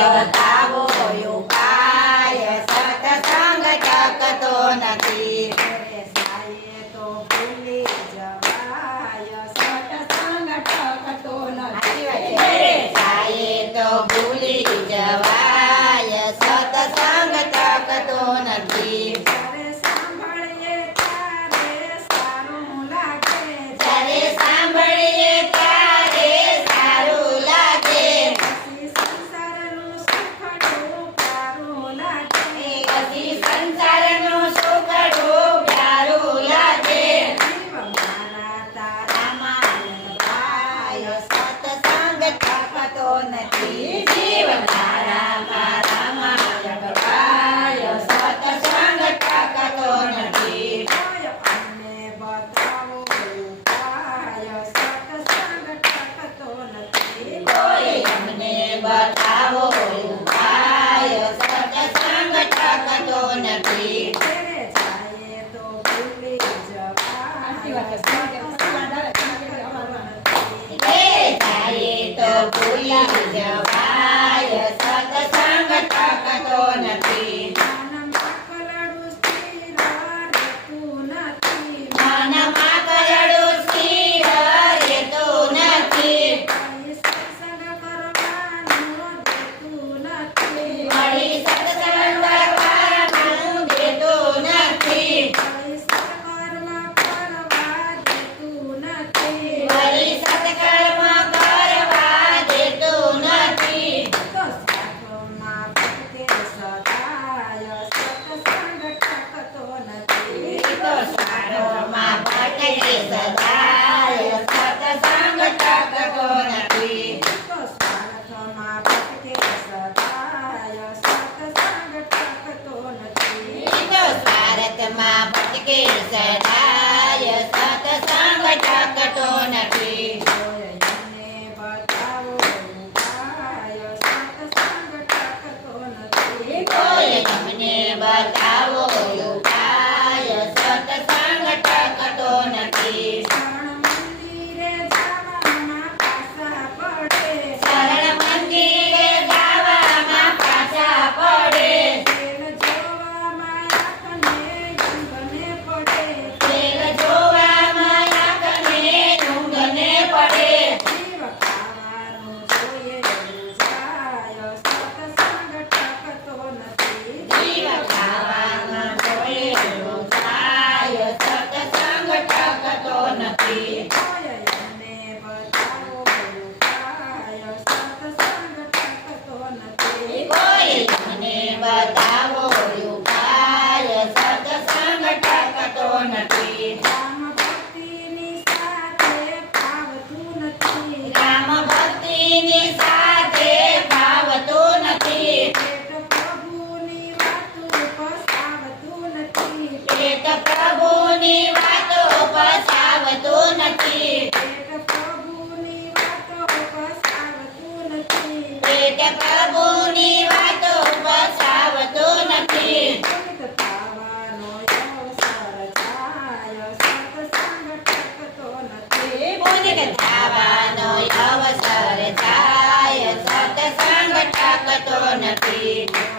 બતાવો ઉપાય સત્સંગ ટકતો નથી. જાય તો ભૂલી જવાય સત્સંગ ટકતો નથી. જાય તો ભૂલી જવાય સત્સંગ ટકતો નથી. જ્યારે સાંભળીએ ત્યારે સારું લાગે. જ્યારે સાંભળીએ ત્યારે સારું લાગે. પછી સંસારનું સુખ પ્યારું લાગે. પછી સંસારનું સુખડું પ્યારું લાગે. જીવ મારા તારામાં ભાય સત્સંગ ટકતો નથી. જીવ તારા મારામાં ભાય સત્સંગ ટકતો નથી. કોઈ અમને બતાવો ઉપાય સત્સંગ ટકતો નથી. કોઈ અમને બતાવો ઉપાય સત્સંગ ટકતો નથી. ઘેરે જાય તો ભૂલી જવાય સત્સંગ ટકતો નથી. એ જાય તો ભૂલી જવાય સત્સંગ ટકતો નથી. મનમાં કલડું સ્થિર રહેતું નથી. મનમાં કલડું સ્થિર રહેતું નથી. કોઈ સત્સંગ કરવાનું દેતું નથી. વળી સત્સંગ કરવાનું દેતું નથી. કોઈ સત્કર્મ કરવા દેતું નથી. વળી સત્કર્મ કરવા દેતું નથી. તો સાધુમાં ભક્તિ સદાય સત્સંગ ટકતો નથી. તો સારોમાં ભટકે સદાય સત્સંગ ટકતો નથી. તો સ્વાર્થમાં ભટકે સદાય સત્સંગ ટકતો નથી. તો સ્વાર્થમાં ભટકે સદાય સત્સંગ ટકતો નથી. કોઈ અમને બતાવો ઉપાય સત્સંગ ટકતો નથી. કોઈ અમને બતાવો ઉપાય સત્સંગ ટકતો નથી. શરણ મંદિરે જવામાં પાછા પડે. શરણ મંદિરે જવામાં પાછા પડે. તેલ જોવામાં આંખને ઊંઘને પડે. તેલ જોવામાં આંખને ઊંઘને પડે. જીવ ખાવાનું જોઈએ જાય સત્સંગ ટકતો નથી. જીવ ખાવામાં જોયેલું થાય સત્સંગ ટકતો નથી. કોઈ અમને બતાવો ઉપાય સત્સંગ ટકતો નથી. કોઈ મને બતાવો ઉપાય સત્સંગ ટકતો નથી. રામ ભક્તિની સાથે ફાવતું નથી. રામ ભક્તિની સાથે ભાવતું નથી. પેટ પ્રભુની વાતો પસાવતું નથી. પેટ પ્રભુની વાતો પસાવતું નથી. પેટ પ્રભુની વાતો પસાવતું નથી. પેટ પ્રભુની વાતો પસાવતું નથી. પુનિત થવાનો અવસર જાય સત્સંગ ટકતો નથી. પુનિત થવાનો અવસર થાય સત્સંગ ટકતો નથી.